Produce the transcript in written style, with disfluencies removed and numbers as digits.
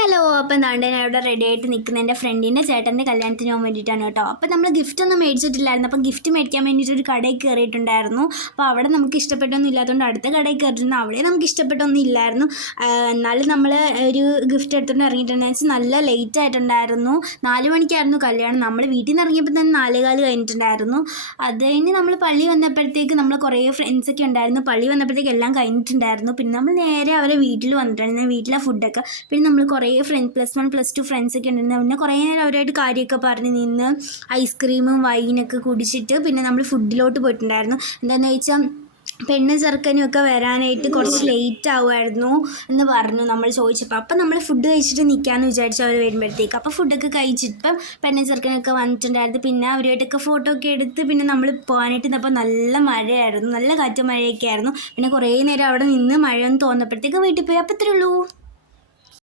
Hello. അപ്പം എന്താണ്ട് ഞാൻ ഇവിടെ റെഡി ആയിട്ട് നിൽക്കുന്ന എൻ്റെ ഫ്രണ്ടിൻ്റെ ചേട്ടൻ്റെ കല്യാണത്തിന് പോകാൻ വേണ്ടിയിട്ടാണ് കേട്ടോ. അപ്പോൾ നമ്മൾ ഗിഫ്റ്റ് ഒന്നും മേടിച്ചിട്ടില്ലായിരുന്നു. അപ്പോൾ ഗിഫ്റ്റ് മേടിക്കാൻ വേണ്ടിയിട്ട് ഒരു കടയിൽ കയറിയിട്ടുണ്ടായിരുന്നു. അപ്പോൾ അവിടെ നമുക്ക് ഇഷ്ടപ്പെട്ടൊന്നും ഇല്ലാത്തതുകൊണ്ട് അടുത്ത കടയിൽ കയറിയിരുന്നു. അവിടെ നമുക്ക് ഇഷ്ടപ്പെട്ടൊന്നും ഇല്ലായിരുന്നു. എന്നാലും നമ്മൾ ഒരു ഗിഫ്റ്റ് എടുത്തുകൊണ്ട് ഇറങ്ങിയിട്ടുണ്ടെന്ന് വെച്ചാൽ നല്ല ലേറ്റ് ആയിട്ടുണ്ടായിരുന്നു. 4 മണിക്കായിരുന്നു കല്യാണം. നമ്മൾ വീട്ടിൽ നിന്ന് ഇറങ്ങിയപ്പോൾ തന്നെ 4:15 കഴിഞ്ഞിട്ടുണ്ടായിരുന്നു. അത് കഴിഞ്ഞ് നമ്മൾ പള്ളി വന്നപ്പോഴത്തേക്ക് നമ്മൾ കുറേ ഫ്രണ്ട്സൊക്കെ ഉണ്ടായിരുന്നു. പള്ളി വന്നപ്പോഴത്തേക്ക് എല്ലാം കഴിഞ്ഞിട്ടുണ്ടായിരുന്നു. പിന്നെ നമ്മൾ നേരെ അവരെ വീട്ടിൽ വന്നിട്ടുണ്ടായിരുന്നു. വീട്ടിലെ ഫുഡൊക്കെ പിന്നെ നമ്മൾ കുറേ +1 +2 ഫ്രണ്ട്സൊക്കെ ഉണ്ടായിരുന്നു. പിന്നെ കുറേ നേരം അവരായിട്ട് കാര്യമൊക്കെ പറഞ്ഞ് നിന്ന് ഐസ്ക്രീമും വൈനൊക്കെ കുടിച്ചിട്ട് പിന്നെ നമ്മൾ ഫുഡിലോട്ട് പോയിട്ടുണ്ടായിരുന്നു. എന്താണെന്ന് വെച്ചാൽ പെണ്ണ് ചെറുക്കനും ഒക്കെ വരാനായിട്ട് കുറച്ച് ലേറ്റ് ആവുമായിരുന്നു എന്ന് പറഞ്ഞു നമ്മൾ ചോദിച്ചപ്പോൾ. അപ്പം നമ്മൾ ഫുഡ് കഴിച്ചിട്ട് നിൽക്കാമെന്ന് വിചാരിച്ചു അവർ വരുമ്പോഴത്തേക്ക്. അപ്പോൾ ഫുഡൊക്കെ കഴിച്ചിട്ട് പെണ്ണ് ചെറുക്കനൊക്കെ വന്നിട്ടുണ്ടായിരുന്നു. പിന്നെ അവരുമായിട്ടൊക്കെ ഫോട്ടോ ഒക്കെ എടുത്ത് പിന്നെ നമ്മൾ പോകാനായിട്ട് നിന്നപ്പോൾ നല്ല മഴയായിരുന്നു, നല്ല കാറ്റും മഴയൊക്കെ ആയിരുന്നു. പിന്നെ കുറേ നേരം അവിടെ നിന്ന് മഴയൊന്നും തോന്നപ്പോഴത്തേക്ക് വീട്ടിൽ പോയി. അപ്പോൾ ഇത്രയേ ഉള്ളൂ.